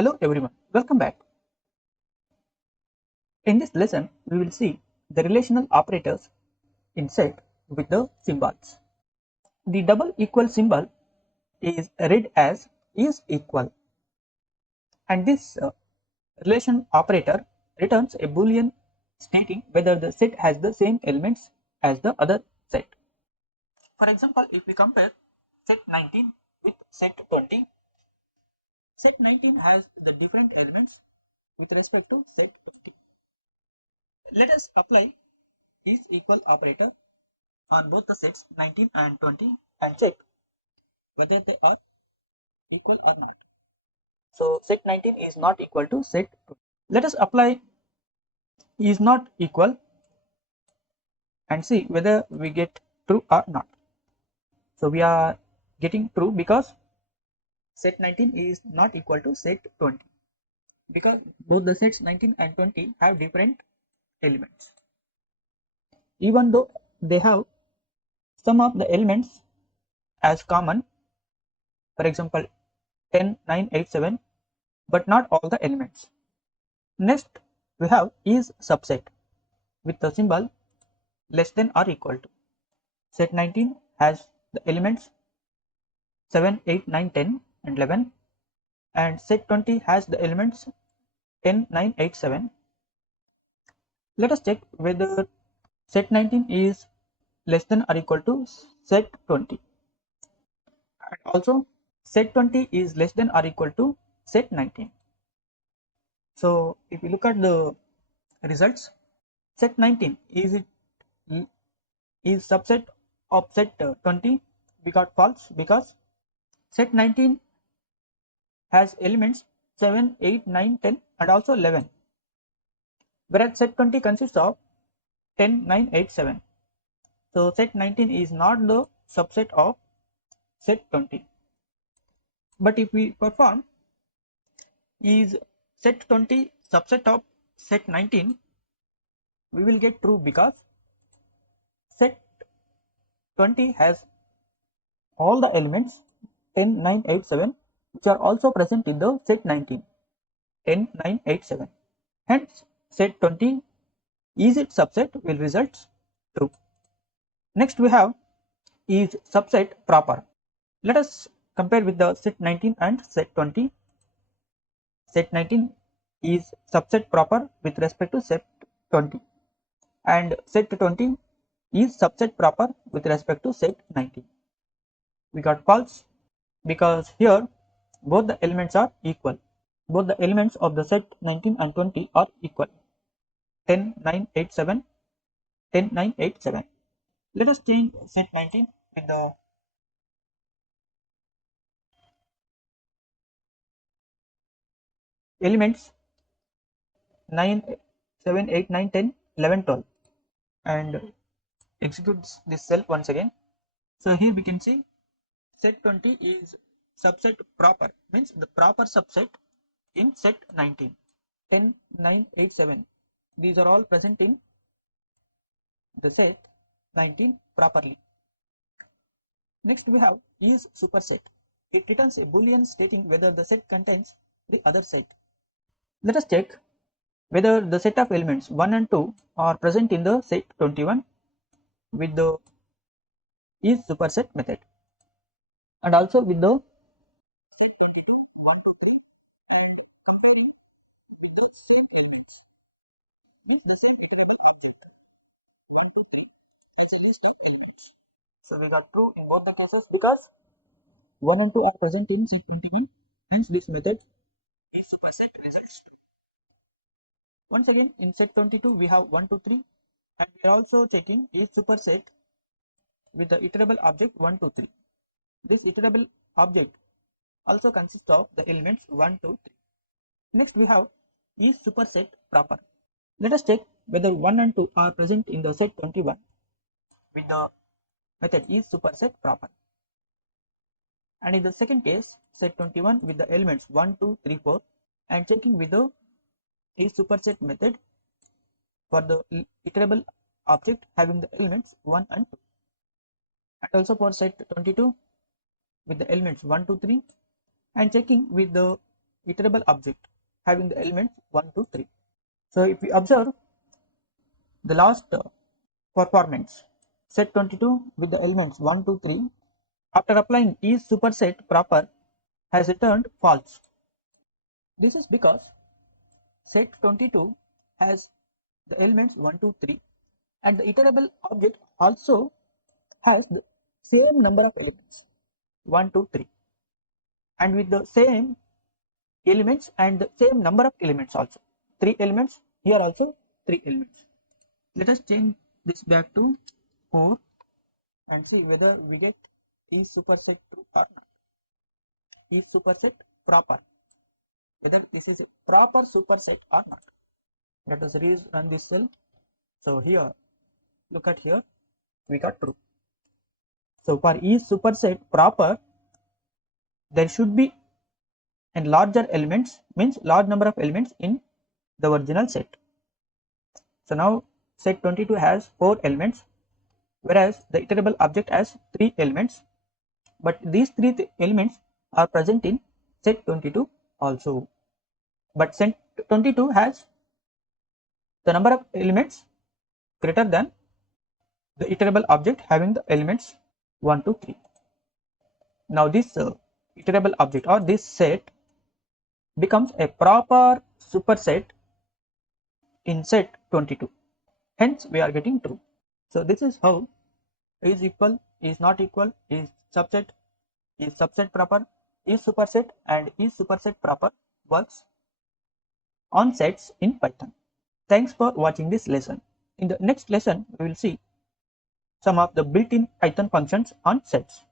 Hello everyone, welcome back. In this lesson, we will see the relational operators in set with the symbols. The double equal symbol is read as is equal, and this relation operator returns a boolean stating whether the set has the same elements as the other set. For example, if we compare set 19 with set 20, set 19 has the different elements with respect to set 20. Let us apply is equal operator on both the sets 19 and 20 and check whether they are equal or not. So set 19 is not equal to set 20. Let us apply is not equal and see whether we get true or not. So we are getting true because set 19 is not equal to set 20 because both the sets 19 and 20 have different elements. Even though they have some of the elements as common, for example 10, 9, 8, 7, but not all the elements. Next, we have is subset with the symbol less than or equal to. Set 19 has the elements 7, 8, 9, 10 and 11, and set 20 has the elements 10, 9, 8, 7. Let us check whether set 19 is less than or equal to set 20, and also set 20 is less than or equal to set 19. So if you look at the results, set 19 is subset of set 20. We got false because set 19 has elements 7, 8, 9, 10 and also 11, whereas set 20 consists of 10, 9, 8, 7. So set 19 is not the subset of set 20. But if we perform is set 20 subset of set 19, we will get true because set 20 has all the elements 10, 9, 8, 7 which are also present in the set 19, 10, 9, 8, 7. Hence, set 20 is its subset will result true. Next, we have is subset proper. Let us compare with the set 19 and set 20. Set 19 is subset proper with respect to set 20, and set 20 is subset proper with respect to set 19. We got false because here both the elements are equal. Both the elements of the set 19 and 20 are equal. 10, 9, 8, 7, 10, 9, 8, 7. Let us change set 19 with the elements 9, 7, 8, 9, 10, 11, 12 and execute this cell once again. So here we can see set 20 is subset proper, means the proper subset in set 19. 10, 9, 8, 7. These are all present in the set 19 properly. Next we have is superset. It returns a boolean stating whether the set contains the other set. Let us check whether the set of elements 1 and 2 are present in the set 21 with the is superset method, and also with the set 22 1 to 3 and comparing with the same elements, means the same iterable object 1 to 3 as a list of elements. So we got true in both the cases because 1 and 2 are present in set 21, hence this method is superset results true. Once again in set 22 we have 1 to 3 and we are also checking is superset with the iterable object 1 to 3. This iterable object also consists of the elements 1 to 3. Next we have is superset proper. Let us check whether 1 and 2 are present in the set 21 with the method is superset proper. And in the second case, set 21 with the elements 1, 2, 3, 4 and checking with the is superset method for the iterable object having the elements 1 and 2. And also for set 22 with the elements 1, 2, 3 and checking with the iterable object having the elements 1, 2, 3. So if we observe the last performance, set 22 with the elements 1, 2, 3, after applying is superset proper has returned false. This is because set 22 has the elements 1, 2, 3 and the iterable object also has the same number of elements 1, 2, 3 and with the same elements and the same number of elements also 3 elements, here also 3 elements. Let us change this back to 4 and see whether we get is superset true or not. Is superset proper, whether this is a proper superset or not. Let us run this cell. So here, look at here, we got true. So for is superset proper, there should be a larger elements, means large number of elements in the original set. So now set 22 has 4 elements, whereas the iterable object has 3 elements, but these 3 elements are present in set 22 also. But set 22 has the number of elements greater than the iterable object having the elements 1, 2, 3. Now this iterable object or this set becomes a proper superset in set 22. Hence we are getting true. So this is how is equal, is not equal, is subset proper, is superset and is superset proper works on sets in Python. Thanks for watching this lesson. In the next lesson we will see some of the built-in Python functions on sets.